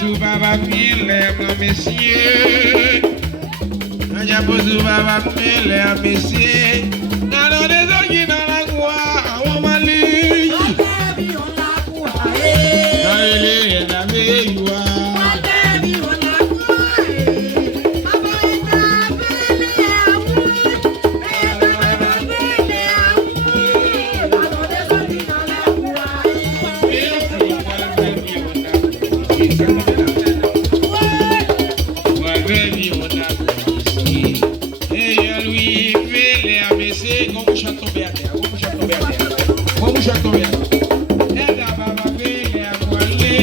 Sou papa Philippe, messieurs. Anja posu baba mele a messieurs. Nano des oggi dans la voie, on m'a lu. Nalele na meiwa. Vamos já tomar. É da baba velha, moale.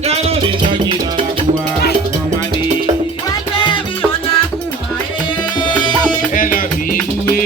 Garo de jogue na rua, mamadi. É da viúve.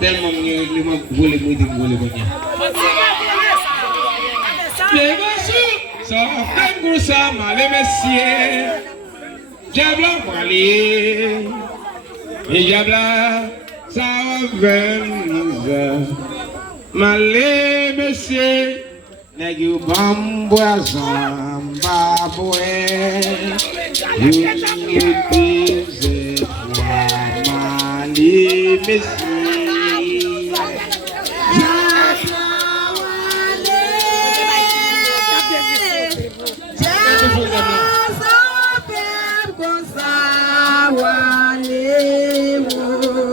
Tellement lima boleh banyak. So afengu sama le messieurs. Diabla mali. Et diabla ça venza. Malé messieurs. Negu bambo azamba boé.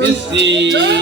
Messi.